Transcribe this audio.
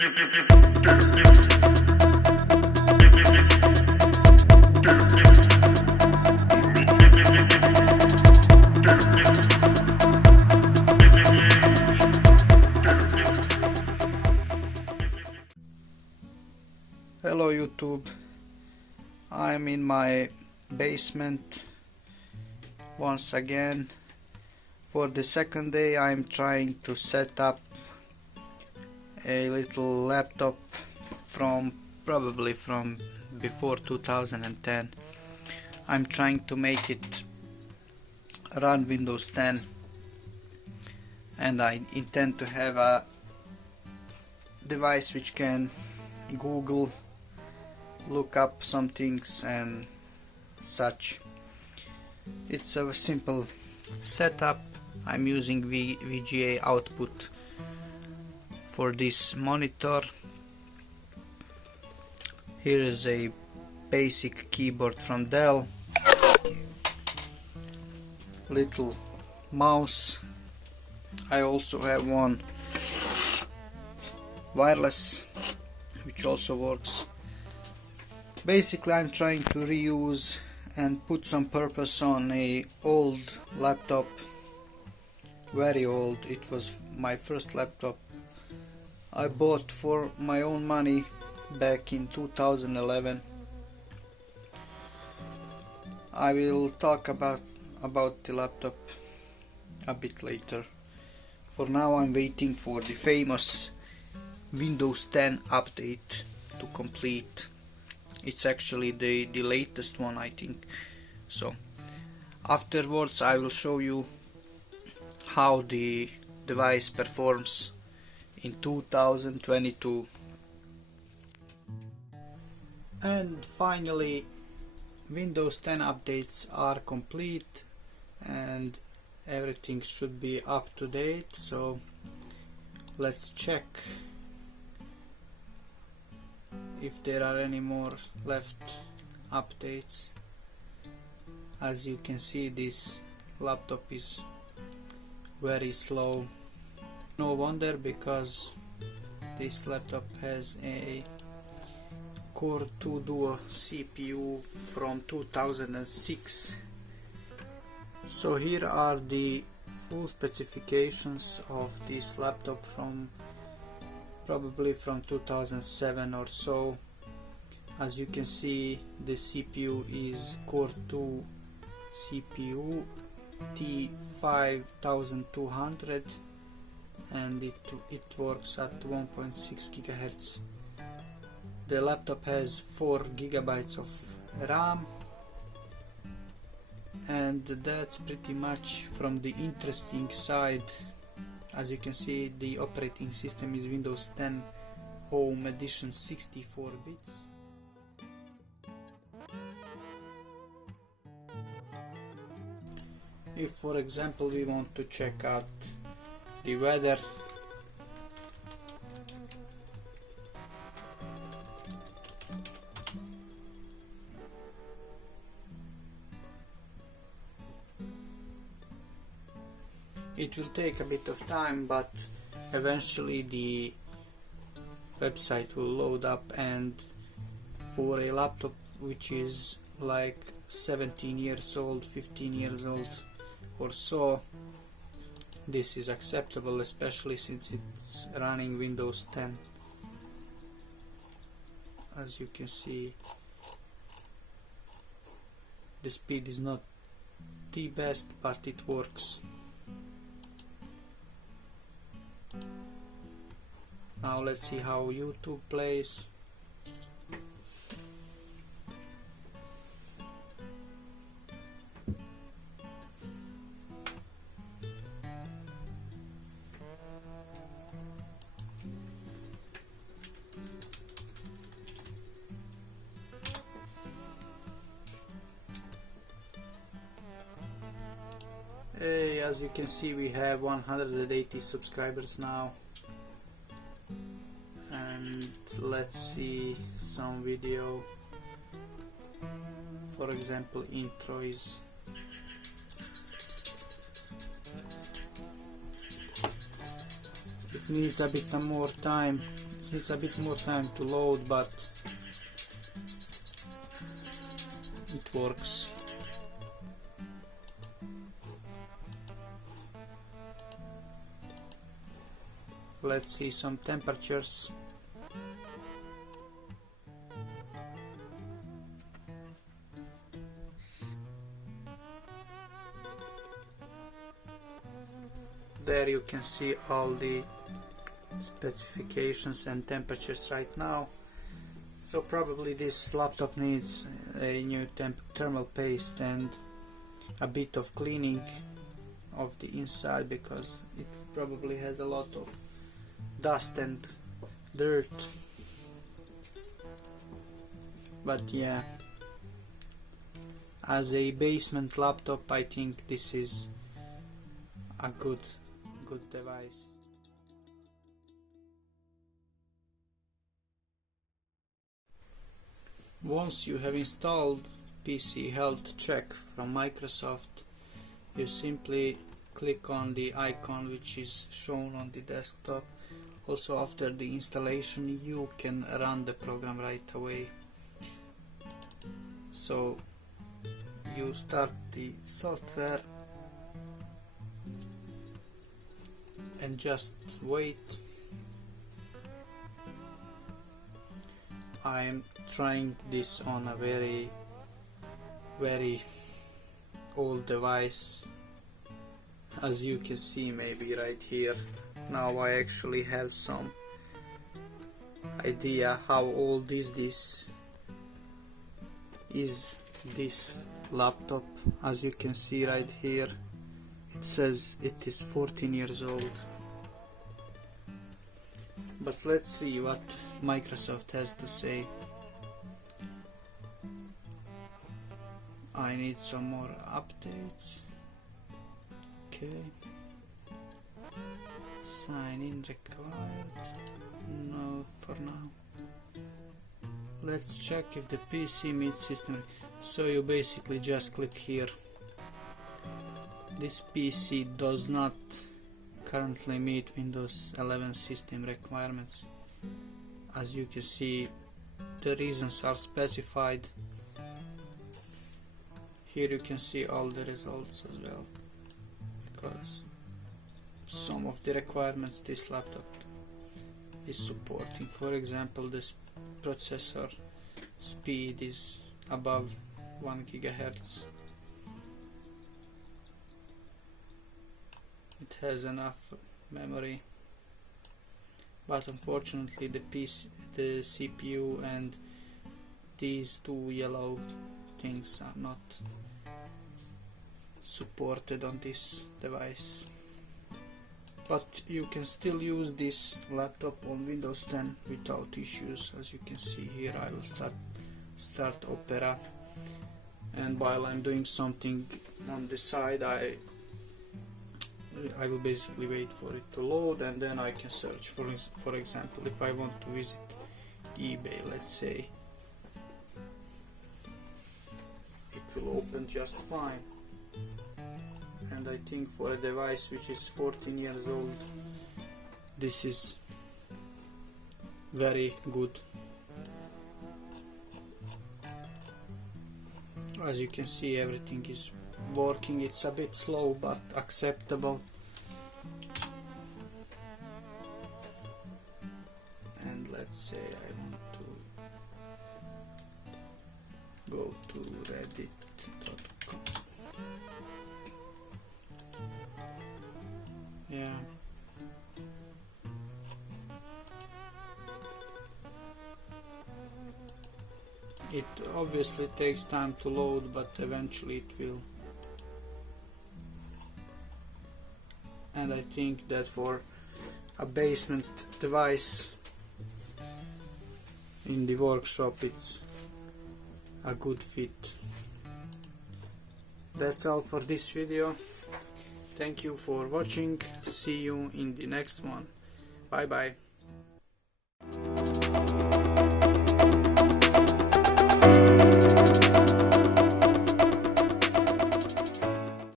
Hello YouTube, I'm in my basement once again. For the second day I'm trying to set up a little laptop probably from before 2010. I'm trying to make it run Windows 10, and I intend to have a device which can Google, look up some things and such. It's a simple setup. I'm using VGA output for this monitor. Here is a basic keyboard from Dell, little mouse. I also have one wireless which also works. Basically I'm trying to reuse and put some purpose on a old laptop, very old. It was my first laptop I bought for my own money back in 2011. I will talk about the laptop a bit later. For now I'm waiting for the famous Windows 10 update to complete. It's actually the latest one, I think. So afterwards I will show you how the device performs in 2022. And finally, Windows 10 updates are complete and everything should be up to date. So let's check if there are any more left updates. As you can see, this laptop is very slow. No wonder, because this laptop has a Core 2 Duo CPU from 2006. So here are the full specifications of this laptop probably from 2007 or so. As you can see, the CPU is Core 2 CPU T5200 and it works at 1.6 GHz. The laptop has 4 GB of RAM, and that's pretty much from the interesting side. As you can see, the operating system is Windows 10 Home Edition 64 bits. If for example we want to check out the weather, it will take a bit of time, but eventually the website will load up, and for a laptop which is like 17 years old, 15 years old or so, this is acceptable, especially since it's running Windows 10. As you can see, the speed is not the best, but it works. Now let's see how YouTube plays. Hey, as you can see, we have 180 subscribers now. And let's see some video. For example, intros. It needs a bit more time It's a bit more time to load, but it works. Let's see some temperatures. There you can see all the specifications and temperatures right now. So probably this laptop needs a new thermal paste and a bit of cleaning of the inside, because it probably has a lot of dust and dirt. But yeah, as a basement laptop, I think this is a good device. Once you have installed PC Health Check from Microsoft, you simply click on the icon which is shown on the desktop. Also, after the installation, you can run the program right away. So you start the software and just wait. I'm trying this on a very old device, as you can see maybe right here. Now I actually have some idea how old is this laptop. As you can see right here, it says it is 14 years old. But let's see what Microsoft has to say. I need some more updates. Okay. Sign in required. No, for now. Let's check if the PC meets system. So you basically just click here. This PC does not currently meet Windows 11 system requirements. As you can see, the reasons are specified. Here you can see all the results as well, because some of the requirements this laptop is supporting. For example, this processor speed is above 1 GHz. It has enough memory, but unfortunately the CPU and these two yellow things are not supported on this device. But you can still use this laptop on Windows 10 without issues. As you can see here, I will start Opera, and while I'm doing something on the side, I will basically wait for it to load, and then I can search for example, if I want to visit eBay, let's say, it will open just fine. And I think for a device which is 14 years old, this is very good. As you can see, everything is working. It's a bit slow but acceptable. And let's say I want to go to reddit.com. Yeah. It obviously takes time to load, but eventually it will. And I think that for a basement device in the workshop, it's a good fit. That's all for this video. Thank you for watching. See you in the next one. Bye bye.